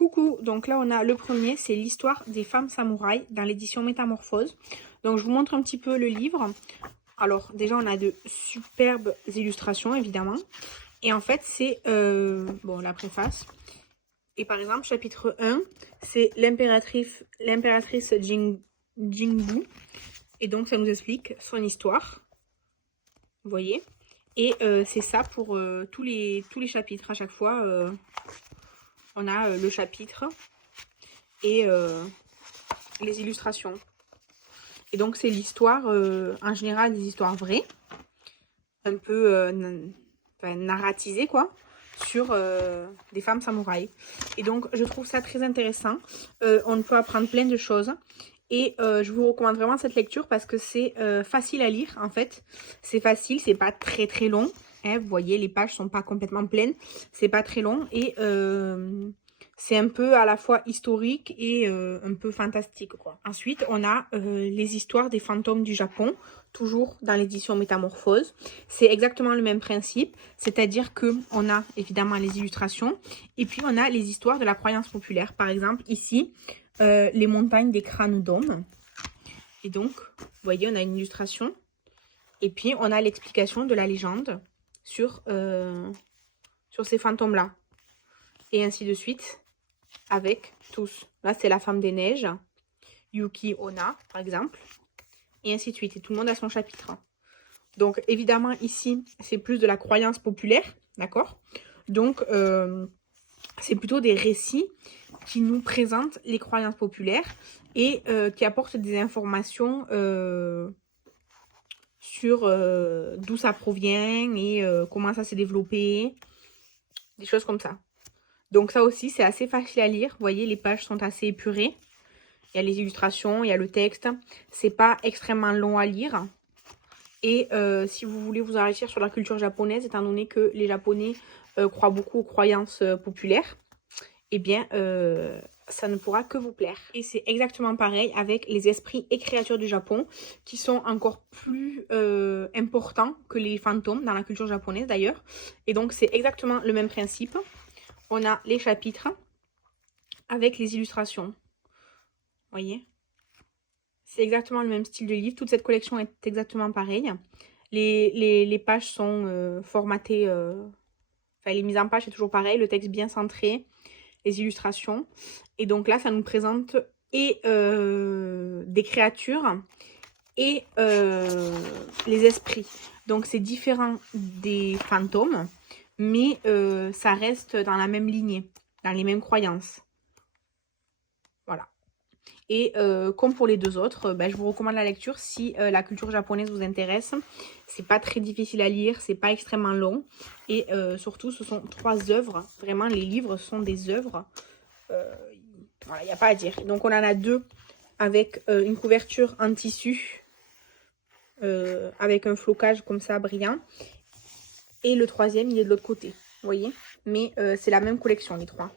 Coucou, donc là on a le premier, c'est l'histoire des femmes samouraïs dans l'édition Métamorphose. Donc je vous montre un petit peu le livre. Alors déjà on a de superbes illustrations évidemment. Et en fait c'est bon, la préface. Et par exemple chapitre 1, c'est l'impératrice Jingbu. Et donc ça nous explique son histoire. Vous voyez. Et c'est ça pour tous les chapitres. À chaque fois on a le chapitre et les illustrations. Et donc c'est l'histoire, en général des histoires vraies, un peu narratisées quoi, sur des femmes samouraïs. Et donc je trouve ça très intéressant. On peut apprendre plein de choses. Et je vous recommande vraiment cette lecture parce que c'est facile à lire en fait. C'est facile, c'est pas très très long. Hein, vous voyez, les pages sont pas complètement pleines. C'est pas très long et c'est un peu à la fois historique et un peu fantastique quoi. Ensuite, on a les histoires des fantômes du Japon, toujours dans l'édition Métamorphose. C'est exactement le même principe, c'est-à-dire que on a évidemment les illustrations et puis on a les histoires de la croyance populaire. Par exemple, ici, les montagnes des crânes d'hommes. Et donc, vous voyez, on a une illustration. Et puis, on a l'explication de la légende sur ces fantômes-là. Et ainsi de suite, avec tous. Là, c'est la femme des neiges, Yuki Onna, par exemple. Et ainsi de suite. Et tout le monde a son chapitre. Donc, évidemment, ici, c'est plus de la croyance populaire. D'accord? Donc, c'est plutôt des récits qui nous présentent les croyances populaires et qui apportent des informations sur d'où ça provient et comment ça s'est développé, des choses comme ça. Donc ça aussi, c'est assez facile à lire. Vous voyez, les pages sont assez épurées. Il y a les illustrations, il y a le texte. C'est pas extrêmement long à lire. Et si vous voulez vous enrichir sur la culture japonaise, étant donné que les Japonais croient beaucoup aux croyances populaires, eh bien, ça ne pourra que vous plaire. Et c'est exactement pareil avec les esprits et créatures du Japon, qui sont encore plus importants que les fantômes dans la culture japonaise d'ailleurs. Et donc, c'est exactement le même principe. On a les chapitres avec les illustrations. Vous voyez? C'est exactement le même style de livre. Toute cette collection est exactement pareille. Les pages sont formatées... Enfin, les mises en page, c'est toujours pareil. Le texte bien centré. Les illustrations. Et donc là, ça nous présente et des créatures et les esprits. Donc c'est différent des fantômes, mais ça reste dans la même lignée, dans les mêmes croyances. Voilà. Et comme pour les deux autres, je vous recommande la lecture si la culture japonaise vous intéresse. C'est pas très difficile à lire, c'est pas extrêmement long. Et surtout, ce sont 3 œuvres. Vraiment, les livres sont des œuvres. Voilà, il n'y a pas à dire. Donc, on en a 2 avec une couverture en tissu. Avec un flocage comme ça, brillant. Et le 3e, il est de l'autre côté. Vous voyez? Mais c'est la même collection, les 3.